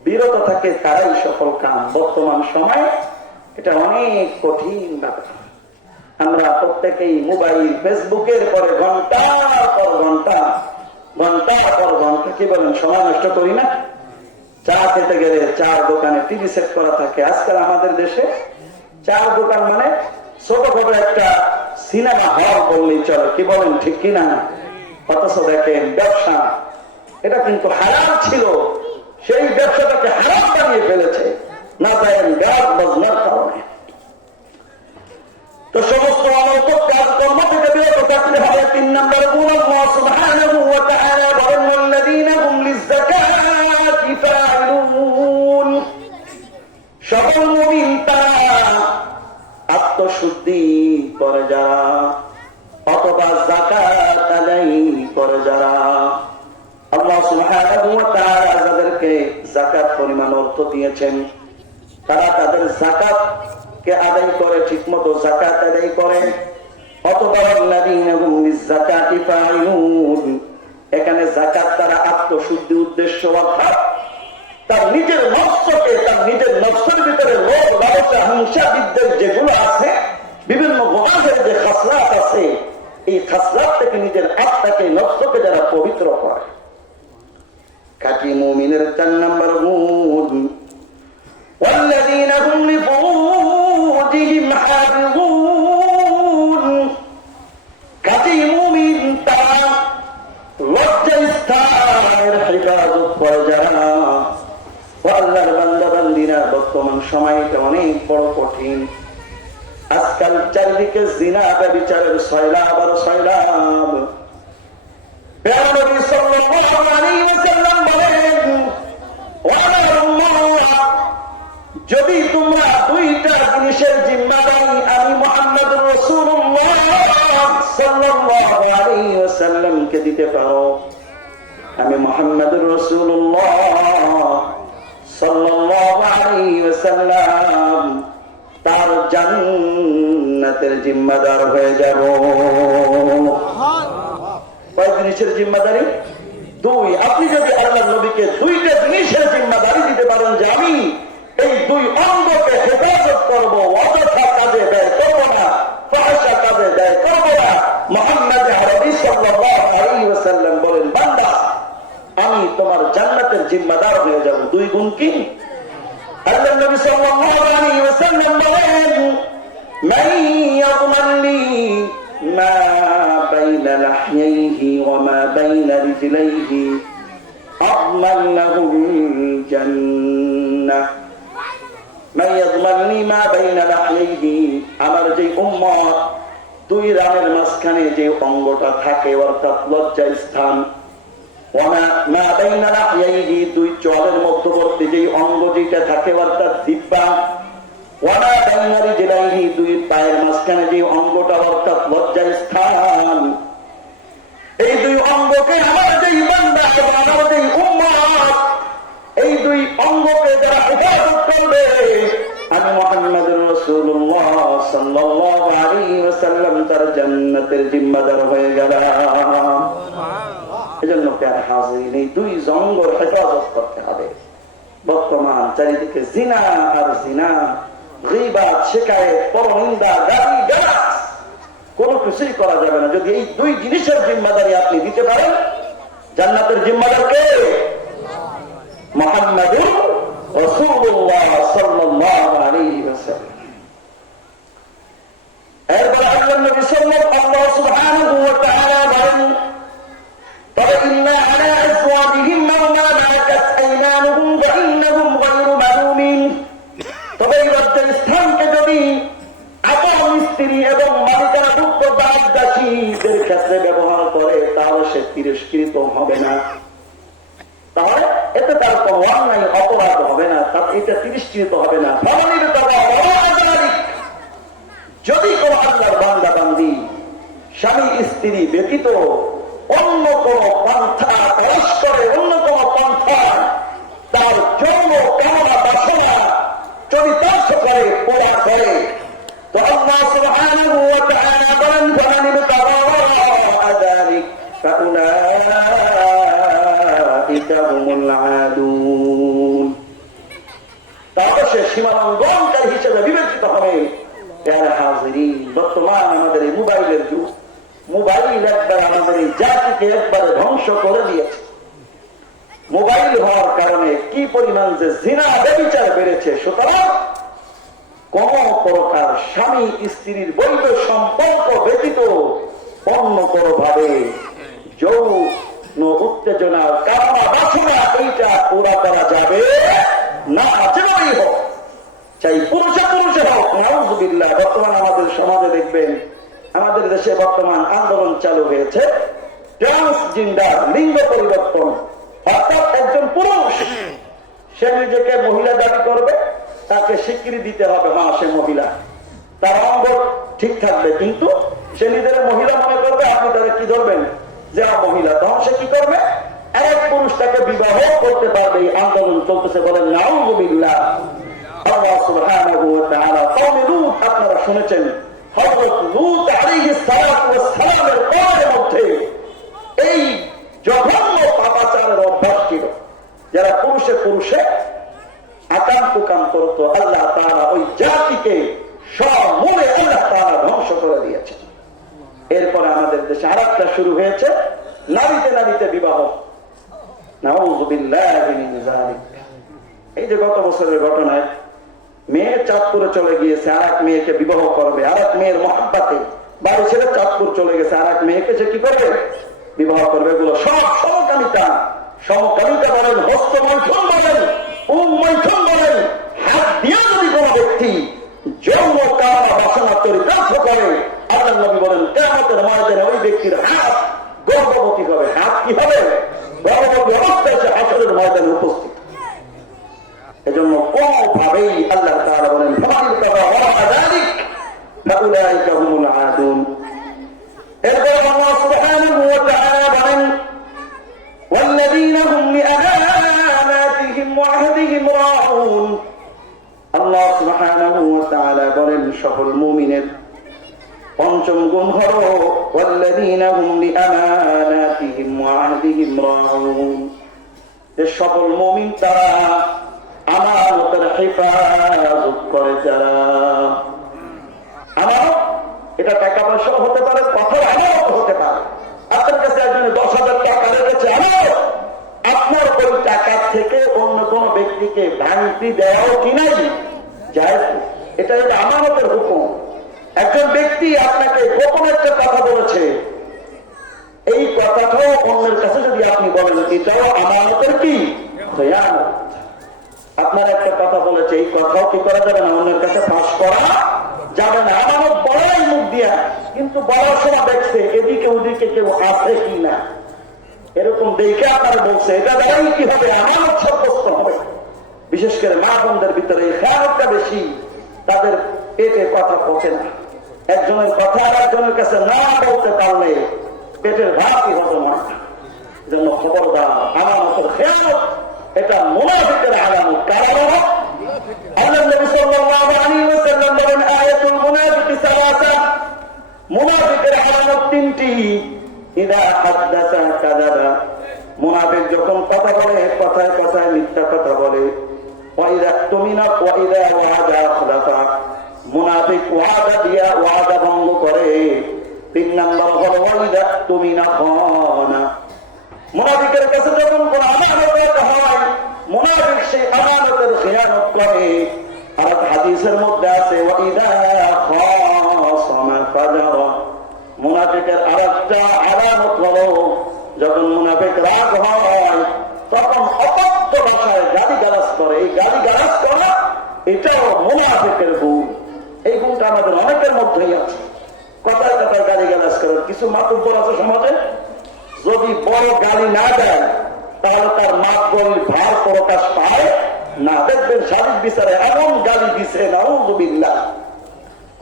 বিরত থাকে তারাই সফল কাম। বর্তমান সময় এটা অনেক কঠিন ব্যাপার। আমরা প্রত্যেকেই মোবাইল ফেসবুকের পরে ঘন্টার পর ঘন্টা কি বলেন সময় নষ্ট করি না? চা খেতে গেলে চার দোকানে টিভি সেট করা থাকে। আজকাল আমাদের দেশে চার দোকান মানে ছোটখাটো একটা সিনেমা হল বললেই চলে, কি বলেন ঠিক কিনা? অথচ দেখেন ব্যবসা এটা কিন্তু হারাম ছিল, সেই ব্যবসাটাকে হারাম বানিয়ে ফেলেছে না জানেন গাছ বাজনার কারণে। তো সমস্ত অনর্থক কাজকর্ম থেকে বিরত থাকতে হবে। 3 নম্বর গুণ আল্লাহ সুবহানাহু ওয়া তাআলা বলেন ওয়াল্লাযীনা হুম লিয-যাকাতি ফাইলুন, সকল মুমিন তারা আত্মশুদ্ধি করে যারা অথবা যাকাত আদায় করে যারা। আল্লাহ সুবহানাহু ওয়া তাআলা যাদেরকে যাকাত পরিমাণ অর্থ দিয়েছেন তারা তাদের যাকাত কে আদায় করে, ঠিক মতো যাকাত আদায় করে। অথবা আল্লাযীনা হুম লিয-যাকাতি ফাইলুন, এখানে যাকাত তারা আত্মশুদ্ধি উদ্দেশ্য, অর্থাৎ তার নিজের নফসকে, তার নিজের নফসের ভিতরে লোভ লালসা হিংসা বিদ্বেষ যেগুলো আছে, বিভিন্ন গুনাহের যে খাসলাত আছে, এই খাসলাত থেকে নিজের আত্মাকে নফসকে যারা পবিত্র করে। খাঁটি মুমিনের 4 নম্বর গুণ ওয়াল্লাযীনা হুম লিফুরুজিহিম হাফিযুন, খাঁটি মুমিন তারা লজ্জাস্থানের হেফাজত করে যারা। আল্লাহর বান্দা বান্দিরা বর্তমান সময়টা অনেক বড় কঠিন। আজকাল চারিদিকে জিনা ব্যভিচারের সয়লাব আর সয়লাব। নবী সাল্লাল্লাহু আলাইহি ওয়াসাল্লাম বলেন, ও আমার উম্মত, যদি তোমরা দুইটা জিনিসের জিম্মাদারি আমি মুহাম্মদুর রাসূলুল্লাহ সাল্লাল্লাহু আলাইহি ওয়াসাল্লামকে দিতে পারো, আমি মুহাম্মদুর রাসূলুল্লাহ সাল্লাল্লাহু আলাইহি ওয়াসাল্লাম তার জান্নাতের জিম্মাদার হয়ে যাব। কয় জিনিসের জিম্মাদারি? 2। আপনি যদি আল্লাহর নবীকে 2টা জিনিসের জিম্মাদারি দিতে পারেন যে আমি এই 2 অঙ্গকে হেফাজত করব, অযথা কাজে ব্যয় করব না, ফাহশা কাজে ব্যয় করব না। মুহাম্মদ আরবি সাল্লাল্লাহু আলাইহি ওয়াসাল্লাম বলেন, বান্দা আমি তোমার জান্নাতের জিম্মাদার হয়ে যাব। 2 গুণ কি? আল্লাহ নবী সাল্লাল্লাহু আলাইহি ওয়াসাল্লাম বলেন, মান ইয়াদমান লি মা বাইনা লাহইহি ওয়া মা বাইনা রিজলাইহি আযমান লাহুল জান্নাহ। মান ইয়াদমান লি মা বাইনা লাহইহি, আমার যে উম্মত 2 রানের মাঝখানে যে অঙ্গটা থাকে অর্থাৎ লজ্জা স্থান, মা বাইনা লাহইহি 2 চলের মধ্যবর্তী যে অঙ্গ যেটা থাকে অর্থাৎ জিহ্বা, ওয়া মা বাইনা রিজলাইহি 2 পায়ের মাঝখানে যে অঙ্গটা অর্থাৎ লজ্জা স্থান, এই 2 অঙ্গকে আমার যেই বান্দা, আমার যেই উম্মত এই 2 অঙ্গকে যারা হেফাজত করবে, আমি মুহাম্মদুর রাসূলুল্লাহ সাল্লাল্লাহু আলাইহি আলাইহি ওয়াসাল্লাম তার জান্নাতের জিম্মাদার হয়ে গেলেন। এজন্য প্যারা হাজিরিন, এই দুই জঙ্গল হেফাজত করতে হবে। বর্তমান চারিদিকে জিনা আর জিনা, গীবাত, শিকায়েত, পরনিন্দা, গালি গালাজ, কোনো কিছুই করা যাবে না যদি এই দুই জিনিসের জিম্মাদারি আপনি দিতে পারেন। জান্নাতের জিম্মাদার কে? মুহাম্মাদুর রাসূলুল্লাহ সাল্লাল্লাহু আলাইহি ওয়াসাল্লাম। এরপর আল্লাহর নবী সাল্লাল্লাহু সুবহানাহু ওয়া তাআলা বলেন, তবে ইন্না আলা আজওয়াজিহিম মা মালাকাত আইমানুহুম ওয়া ইন্নাহুম গায়রু মালুমিন। তবে এই রব্বের স্থানকে যদি আপন স্ত্রী এবং মালিকানা মুক্ত দাসীদের ক্ষেত্রে ব্যবহার করে তাহলে সে তিরস্কৃত হবে না। তাহলে এতে তার কোনো অন্যায় অপরাধ হবে না, তার এটা তিরস্কৃত হবে না। যদি কোন আল্লাহর বান্দা বান্দি স্বামী স্ত্রী ব্যতীত অন্য কোন পন্থা প্রবেশ করে, অন্য কোন পন্থা তার যৌন কামনা বাসনা চরিতার্থ করে, পুরা করে, তো আল্লাহ সুবহানাহু ওয়া তাআলা বলেন, ফামান ইবতাগা ওয়ারা'a যালিক ফাউলাইকা হুমুল আদুন। তাহলে সে সীমালঙ্ঘনকারী হিসেবে বিবেচিত হবে। প্যারা হাজিরিন, বর্তমান আমাদের এই মোবাইলের যুগ। মোবাইল একবার আমাদের এই জাতিকে একবারে ধ্বংস করে দিয়েছে। মোবাইল হওয়ার কারণে কি পরিমাণ যে জিনা ব্যভিচার বেড়েছে। সুতরাং কোন প্রকার স্বামী স্ত্রীর বৈধ সম্পর্ক ব্যতীত অন্য কোনো ভাবে যৌন উত্তেজনা, কামনা বাসনা এইটা পুরা করা যাবে না, যেভাবেই হোক, চাই পুরুষে পুরুষে হোক। নাউযুবিল্লাহ। বর্তমান আমাদের সমাজে দেখবেন, আমাদের দেশে বর্তমান আন্দোলন চালু হয়েছে ট্রান্সজেন্ডার, লিঙ্গ পরিবর্তন। অর্থাৎ একজন পুরুষ সে নিজেকে মহিলা দাবি করবে, তাকে স্বীকৃতি দিতে হবে, হ্যাঁ সে মহিলা, তার অঙ্গ ঠিক থাকবে, কিন্তু সে নিজের মহিলা মনে করবে, আপনি তারা কি ধরবেন যে মহিলা। তখন সে কি করবে? এক পুরুষ তাকে বিবাহ করতে পারবে। এই আন্দোলন চলতেছে, বলেন নাউযুবিল্লাহ। আল্লাহ সুবহানাহু ওয়া তাআলা কওমে লূত, আপনারা শুনেছেন, হযরত লূত আলাইহিস সালাতু ওয়াস সালামের কওমের মধ্যে এই জঘন্য পাপাচারের অভ্যাস ছিল। যারা পুরুষে পুরুষে আকাম কুকাম করতো, আল্লাহ তাআলা ওই জাতিকে সব মূলে আল্লাহ তাআলা ধ্বংস করে দিয়েছেন। এরপরে আমাদের দেশে আরেকটা শুরু হয়েছে, নারীতে নারীতে বিবাহ। নাউযুবিল্লাহি মিন যালিক। এই যে গত বছরের ঘটনায় মেয়ে চাঁদপুরে চলে গিয়েছে, আর এক মেয়েকে বিবাহ করবে, আর এক মেয়ের মহাব্বাতে বাড়ি ছেড়ে চাঁদপুর চলে গেছে, আর এক মেয়েকে সে কি করবে? বিবাহ করবে। এগুলো সব সমকামিতা। সমকামিতা বলেন, হস্তমৈথুন বলেন, উন্মৈথুন বলেন, হাত দিয়ে যদি কোনো ব্যক্তি যৌন কামনা বাসনা চরিতার্থ করে, আল্লাহর নবী বলেন কিয়ামতের ময়দানে ওই ব্যক্তির হাত গর্ভবতী হবে। হাত কি হবে? গর্ভবতী অবস্থায় সে হাসরের ময়দানে উপস্থিত। এজন্য কোনভাবেই আল্লাহ তাআলা বলেন, ফামান ইবতাগা ওয়ারা'a যালিক ফাউলাইকা হুমুল আদুন। এরপর আল্লাহ সুবহানাহু ওয়া তাআলা বলেন, ওয়াল্লাযীনা হুম লিআমানাতিহিম ওয়া আহদিহিম রাউন। আল্লাহ সুবহানাহু ওয়া তাআলা বলেন, সকল মুমিনের পঞ্চম গুণ হলো ওয়াল্লাযীনা হুম লিআমানাতিহিম ওয়া আহদিহিম রাউন। যে সকল মুমিন তারা আমানতের হেফাজত করে। যারা আমানত, এটা টাকা পয়সা হতে পারে, কথার আমানত হতে পারে। আপনার কাছে একজনে 10,000 টাকা রেখেছে, আমানত, আপনার ওই টাকা থেকে অন্য কোন ব্যক্তিকে ভাঙতি দেওয়াও কি নাই জায়েজ। এটা হচ্ছে আমানতের হুকুম। একজন ব্যক্তি আপনাকে গোপন একটা কথা বলেছে, এই কথাটাও অন্যের কাছে যদি আপনি বলেন, এটাও আমানতের কি খেয়ানত। আপনার একটা কথা বলেছে, এই কথাও কি করা যাবে না, অন্যের কাছে ফাঁস করা যাবে না। আমানত বলাই মুখ দিয়া, কিন্তু বলার সময় দেখছে এদিকে ওদিকে কেউ আছে কি না, এরকম দেখে আপনারা বলছে, এটা দ্বারাই কি হবে? আমানত সাব্যস্ত হবে। বিশেষ করে মা বোনদের ভিতরে এই খেয়ালটা বেশি, তাদের পেটে কথা পচে না। একজনের কথা একজনের কাছে না বলতে পারলে পেটের ভাতই হজম হয় না। এজন্য খবরদার, আমানতের খেয়ালত এটা মুনাফিকের আলামত। কারণ আল্লাহ নবী সাল্লাল্লাহু আলাইহি ওয়াসাল্লাম বলেন, আয়াতুল মুনাফিকি সালাসা, মুনাফিকের আলামত তিনটি। ইদা হাদ্দাসা কাযাবা, মুনাফিক যখন কথা বলে কথায় কথায় মিথ্যা কথা বলে। ওয়া ইদা তুমিনা ওয়া ইদা ওয়াদা খালাফা, মুনাফিক ওয়াদা দিয়া ওয়াদা ভঙ্গ করে। 3 নাম্বার হলো ওয়া ইদা তুমিনা খানা, মুনাফিকের কাছে যখন কোন আমানত হয় মুনাফিক সেই আমানতের খিয়ানত করে। আর হাদিসের মধ্যে আছে ওয়া ইদা খাসামা ফাজারা, মুনাফিকের আরেকটা আলামত হলো যখন মুনাফিক রাগ হয় তখন অকথ্য ভাষায় গালিগালাজ করে। এই গালিগালাজ করা এটাও মুনাফিকের গুণ। এই গুণটা আমাদের অনেকের মধ্যেই আছে, কথায় কথায় গালিগালাজ করে। কিছু মাতব্বর আছে সমাজে, যদি বড় গালি না দেয় তাহলে তার মাতব্বরির ভার প্রকাশ পায় না। দেখবেন সালিশ বিচারে এমন গালি দিছে নাউযুবিল্লাহ,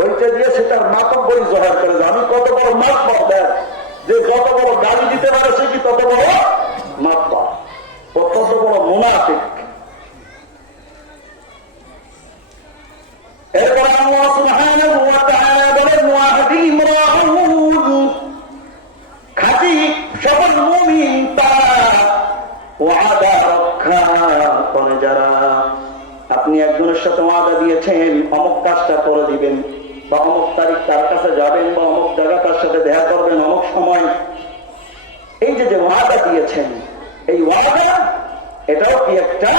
ওইটা দিয়ে সে তার মাতব্বরি জোগাড় করে। আমি কত বড় মাতব্বর দেয়, যে যত বড় গালি দিতে পারে সে কি তত বড় মাতব্বর, ও তত বড় মুনাফিক। এরপর আল্লাহ সুবহানাহু ওয়া তাআলা বলেন ওয়াহদিহিম রাউন, খাঁটি সফল মুমিন তারা ওয়াদা রক্ষা করে যারা। আপনি একজনের সাথে ওয়াদা দিয়েছেন অমুক কাজটা করে দিবেন, বা অমুক তারিখ তার কাছে যাবেন, বা অমুক জায়গা তার সাথে দেখা করবেন অমুক সময়। এই যে ওয়াদা দিয়েছেন, এই ওয়াদা এটাও কি একটা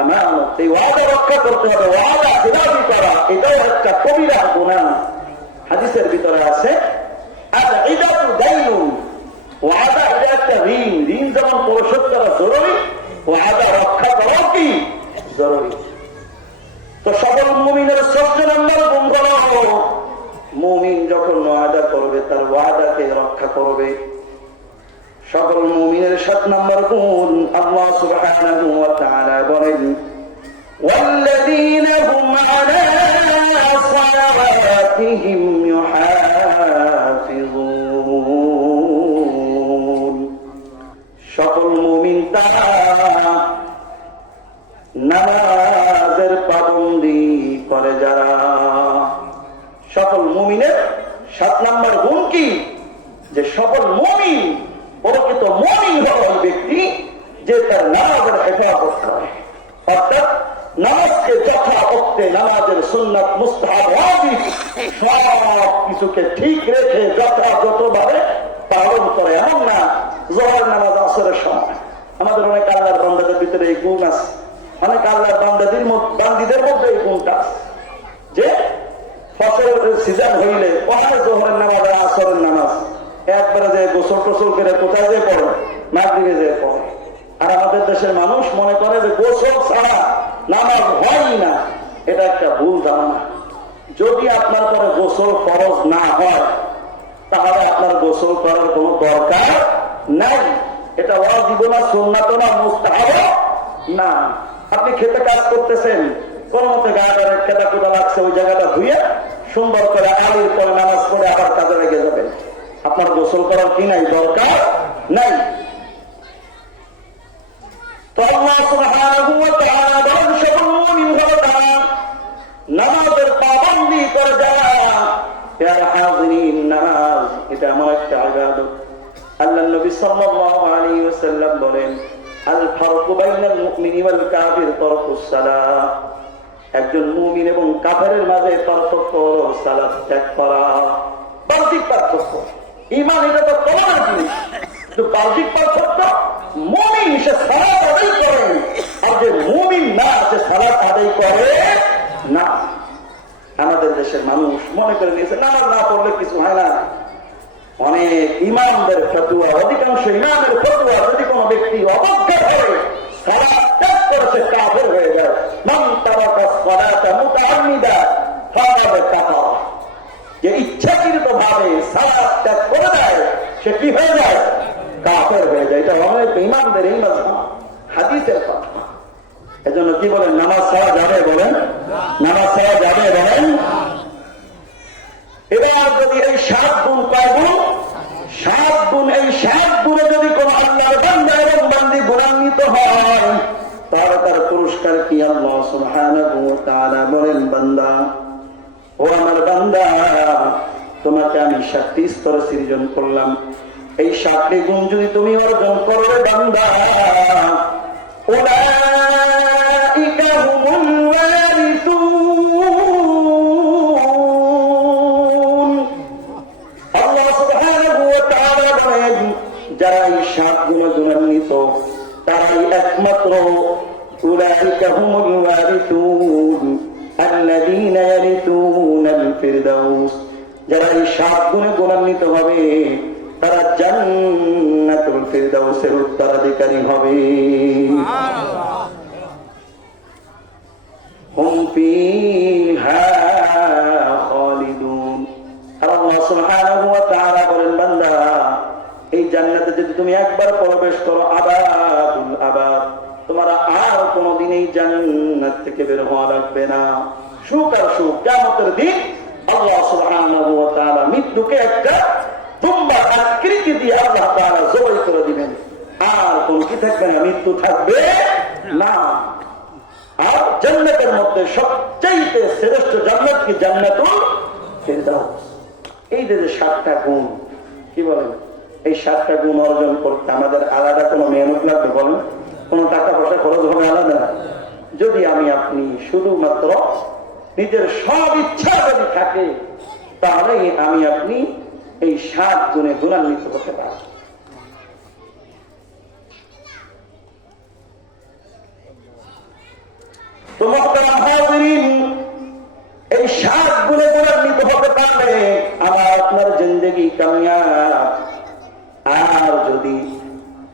আমানত। এই ওয়াদা রক্ষা করতে হবে, ওয়াদা খিলাফি করা এটাও একটা কবিরা গুনাহ। হাদিসের ভিতরে আছে আল-ইদাতু দাইনুন, ওয়াদা এটা একটা ঋণ। ঋণ যেমন পরিশোধ করা জরুরি, ওয়াদা রক্ষা করাও কি জরুরি। তো সকল মুমিনের শ্রেষ্ঠ নাম্বার গুণ হলো মুমিন যখন ওয়াদা করবে তার ওয়াদাকে রক্ষা করবে। সকল মুমিনের 7 নাম্বার গুণ আল্লাহ সুবহানাহু ওয়া তাআলা বলেন ওয়াল্লাযীনা হুম আলা সালাওয়াতিহিম ইউহাফিজুন, সকল মুমিন তারা নামাজের পাবন্দি করে যারা। সকল মুমিনের 7 নাম্বার গুণ কি? যে সকল মুমিন, প্রকৃত মুমিন হল ওই ব্যক্তি যে তার নামাজের হেফাজত করে, অর্থাৎ নামাজকে যথা অর্থে নামাজের সুন্নাত মুস্তাহাব ওয়াজিব সব কিছুকে ঠিক রেখে যথাযথভাবে পালন করে। এমন না যোহর নামাজ আসরের সময়। আমাদের অনেক আল্লাহর বান্দাদের ভিতরে এই গুণ আছে, অনেক আল্লাহর বান্দীদের মধ্যে এই গুণটা আছে যে ফসলের সিজন হইলে ওখানে যোহরের নামাজ আর আসরের নামাজ একবারে যে গোসল টোসল করে কোথায় যে পড়ে, মাগরিবে যে পড়ে। আর আমাদের দেশের মানুষ মনে করে যে গোসল ছাড়া নামাজ হয় না। এটা একটা ভুল ধারণা। যদি আপনার পরে গোসল ফরজ না হয় তাহলে আপনার গোসল করার কোনো দরকার নাই। এটা ওয়াজিব না, সুন্নাত না, মুস্তাহাব না। আপনি খেতে কাজ করতেছেন, কোন মতে গায়ে খেতা কোদা লাগছে, ওই জায়গাটা ধুয়ে সুন্দর করে আলির পরে নামাজ পড়ে আবার কাজে লেগে যাবেন। আপনার গোসল করার কি নাই, দরকার নাই। তো আল্লাহ সুবহানাহু ওয়া তাআলা বলেন সকল মুমিন হলো তারা নামাজের পাবন্দি করে যারা। ইয়া হাযিরিন, নামাজ এটা এমন একটা ইবাদত। আল্লাহর নবী সাল্লাল্লাহু আলাইহি ওয়াসাল্লাম বলেন আল ফারকু বাইনাল মুমিনি ওয়াল কাফির তারকুস সালাহ, একজন মুমিন এবং কাফেরের মাঝে পার্থক্য হলো সালাত ত্যাগ করা। বাহ্যিক পার্থক্য, ঈমান এটা তো তোমার জিনিস, কিন্তু বাহ্যিক পার্থক্য মুমিন সে সালাত আদায় করে, আর যে মুমিন না সে সালাত আদায় করে না। আমাদের দেশের মানুষ মনে করে নিয়েছে নামাজ না পড়লে কিছু হয় না। অনেক ইমামদের ফতোয়া, অধিকাংশ ইমামের ফতোয়া, যদি কোনো ব্যক্তি অবজ্ঞা করে সালাত ত্যাগ করেছে কাফের হয়ে যায়। মান তারাকা সালাতা মুতাআম্মিদা ফাকাদ কাফার, যে ইচ্ছাকৃত ভাবে সালাত ত্যাগ করে দেয় সে কি হয়ে যায়, কাফের হয়ে যায়। এটা অনেক ইমামদের এই মাযহাব, হাদিসের কথা। এজন্য কি বলেন, নামাজ ছাড়া যাবে? বলেন নামাজ ছাড়া যাবে? বলেন। এবার যদি এই 7 গুণ পায়, গুণ 7 গুণ, এই 7 গুণে যদি কোন আল্লাহর বান্দা এবং বান্দী গুণান্বিত হয় তাহলে তার পুরস্কার কি? আল্লাহ সুবহানাহু ওয়া তাআলা বলেন বান্দা, ও আমার বান্দা, তোমাকে আমি 7টি স্তরে সৃজন করলাম। এই 7টি গুণ যদি তুমি অর্জন করবে বান্দা, উলাইকা হুমুল ওয়ারিসুন। আল্লাহ সুবহানাহু ওয়া তাআলা বলেন, যারা এই 7 গুণে গুণান্বিত তারাই একমাত্র উলাইকা হুমুল ওয়ারিসুন আল্লাযীনা ইয়ারিসুনাল ফিরদাউস। যারা এই 7 গুণে গুণান্বিত হবে তারা জান্নাতুল ফিরদাউসের উত্তরাধিকারী হবে। হুম ফিহা খালিদুন। আল্লাহ সুবহানাহু ওয়া তাআলা বলেন, বান্দা এই জান্নাতে যদি তুমি একবার প্রবেশ করো, আবাদুল আবাদ, তোমার আর কোনদিন এই জান্নাত থেকে বের হওয়া লাগবে না। সুখ আর সুখ। কিয়ামতের দিন আল্লাহ সুবহানাহু ওয়া তাআলা মৃত্যুকে একটা দুম্বার আকৃতি দিয়ে আল্লাহ তাআলা জবাই করে দিবেন। আর কোন কি থাকবে না? মৃত্যু থাকবে না। আর জান্নাতের মধ্যে সবচাইতে শ্রেষ্ঠ জান্নাত কি? জান্নাতুল ফিরদাউস। এই যে 7টা গুণ, কি বলেন, এই 7টা গুণ অর্জন করতে আমাদের আলাদা কোনো মেহনত লাগবে? বলেন, কোনো টাকা পয়সা খরচ হবে আলাদা? যদি আমি আপনি শুধুমাত্র নিজের সব ইচ্ছা যদি থাকে, তাহলে আমি আপনি এই 7 গুণে গুণান্বিত হতে পারি। এই 7 গুণে গুণান্বিত হতে পারলে আমার আপনার জিন্দেগি কামিয়াব। আর যদি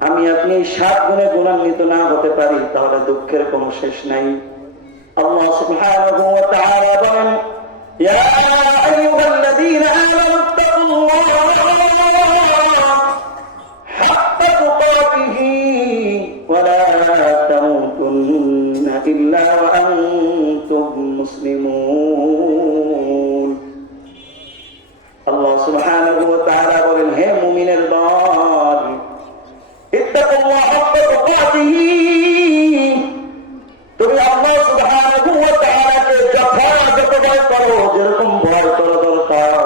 আমি আপনি 7 গুণে গুণান্বিত না হতে পারি, তাহলে দুঃখের কোনো শেষ নাই। আল্লাহ সুবহানাহু ওয়া তাআলা বলেন, ইয়া আইয়ুহাল্লাযীনা আমানু তাকুল্লাহা হাক্কা তুকাতিহি ওয়া লা তামুতুন্না ইল্লা ওয়া আনতুম মুসলিমুন। আল্লাহ সুবহানাহু ওয়া তাআলা বলেন, হে মুমিনের দল, ইত্তাকুল্লাহা হাক্কা তুকাতিহি, তুমি আল্লাহ সুবহানাহু ওয়া তাআলাকে যথাযথ ভয় করো, যেরকম ভয় করা দরকার।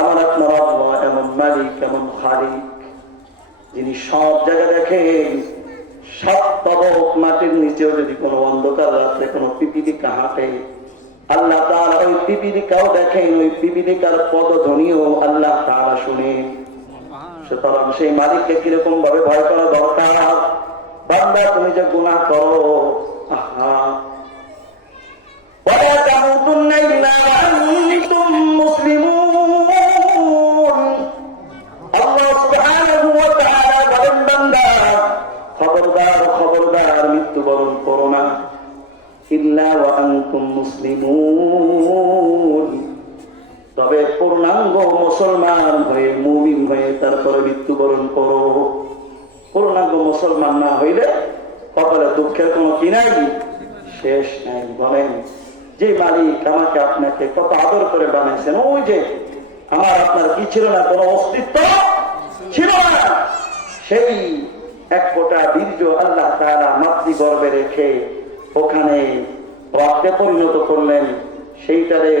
আমার আপনার আল্লাহ এমন মালিক, এমন খালিক, যিনি সব জায়গা দেখেন। 7 তবক মাটির নিচেও যদি কোনো অন্ধকার রাত্রে কোনো পিপিলিকা হাঁটে, আল্লাহ তাআলা ওই পিপিলিকাও দেখেন, ওই পিপিলিকার পদধ্বনিও আল্লাহ তাআলা শুনেন। সুতরাং সেই মালিককে কিরকম ভাবে ভয় করা দরকার? বান্দা, তুমি যে গুনাহ করো, ওয়ালা তামুতুন্না ইল্লা ওয়া আনতুম মুসলিমুন। আল্লাহ সুবহানাহু ওয়া তাআলা বলেন, বান্দা খবরদার, খবরদার মৃত্যুবরণ করো না, ইল্লা ওয়া আনতুম মুসলিমুন, তবে পূর্ণাঙ্গ মুসলমান হয়ে, মুমিন হয়ে তারপরে মৃত্যুবরণ করো। পূর্ণাঙ্গ মুসলমান না হইলে কপালে দুঃখের কোনো কি নাই, শেষ নাই। বলেন, যে মালিক আমাকে আপনাকে কত আদর করে বানাইছেন, ওই যে আমার আপনার কি ছিল না? কোনো অস্তিত্ব ছিল না। সেই এক ফোঁটা বীর্য আল্লাহ তাআলা মাতৃগর্ভে রেখে ওখানে রক্তে পরিণত করলেন, সেইটারে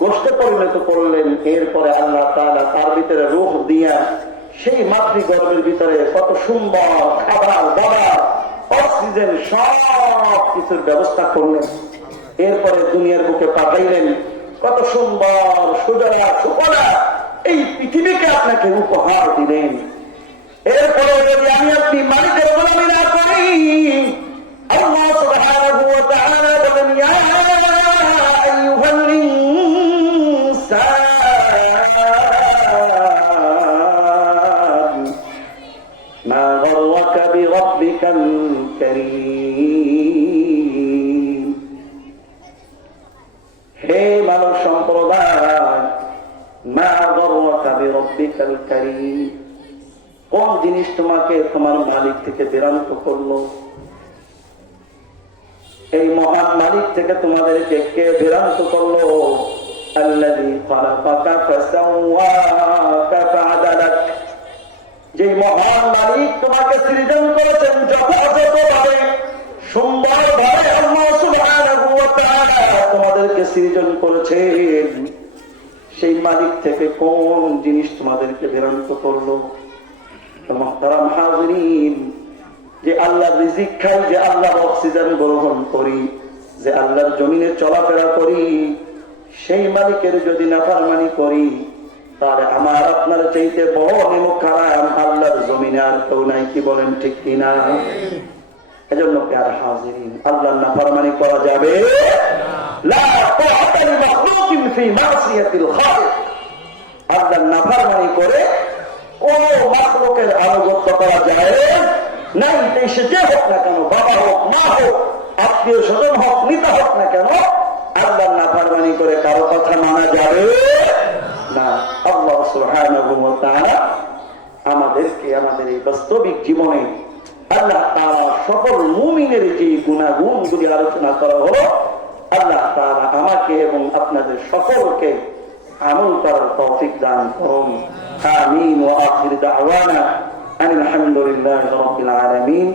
গোশতে পরিণত করলেন। এরপরে আল্লাহ তাআলা তার ভিতরে রূহ দিয়া সেই মাতৃগর্ভের ভিতরে কত সুন্দর খাবার দাবার, অক্সিজেন, সব কিছুর ব্যবস্থা করলেন। এরপরে দুনিয়ার বুকে পাঠাইলেন। কত সুন্দর সুজলা সুফলা এই পৃথিবীকে আপনাকে উপহার দিলেন। এরপরে যদি আমি আপনি মালিকের গোলামি না করি, আল্লাহ সুবহানাহু ওয়া তাআলা বলেন, ইয়া আইয়ুহাল ইনসান মা গররাকা বিরাব্বিকাল কারীম। হে মানব সম্প্রদায়, মা গররাকা বিরাব্বিকাল কারীম, কোন জিনিস তোমাকে তোমার মালিক থেকে বিরত করলো? এই মহান মালিক থেকে তোমাদেরকে কে বিরত করলো? আল্লাযী খালাকাকা ফাসাওয়াকা ফাআদালাক, যে মহান মালিক তোমাকে সৃজন করেছেন যথাযথভাবে, সুন্দরভাবে আল্লাহ সুবহানাহু ওয়া তাআলা তোমাদেরকে সৃজন করেছেন। সেই মালিক থেকে কোন জিনিস তোমাদেরকে বিরত করলো? মুহতারাম হাজিরিন, যে আল্লাহ রিজিক খাই, যে আল্লাহর অক্সিজেন গ্রহণ করি, যে আল্লাহর জমিনে চলাফেরা করি, সেই মালিকের যদি নাফরমানি করি, তাহলে আমার আপনার চাইতে বড় নিমুখ হারাম আল্লাহর জমিনে আর কেউ নাই। কি বলেন, ঠিক কিনা? এজন্য প্যার হাজিরিন, আল্লাহর নাফরমানি করা যাবে না। আল্লাহর নাফরমানি করে কোন মাখলুকের আনুগত্য করা যায় নাই। সে যে হোক না কেন, বাবা হোক, মা হোক, আত্মীয় স্বজন হোক, নেতা হোক না কেন, আল্লাহর নাফরমানি করে কারো কথা মানা যাবে না। আল্লাহ সুবহানাহু ওয়া তাআলা আমাদেরকে আমাদের এই বাস্তবিক জীবনে আল্লাহ তাআলা সকল মুমিনের যে গুণাগুণগুলি আলোচনা করা হলো, আল্লাহ তাআলা আমাকে এবং আপনাদের সকলকে আমল করার তৌফিক দান করুন। আমিন। ওয়া আখির দাওয়ানা আলহামদুলিল্লাহি রাব্বিল আলামিন।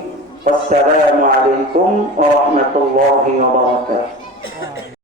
আসসালামু আলাইকুম ওয়া রাহমাতুল্লাহি ওয়া বারাকাতুহু।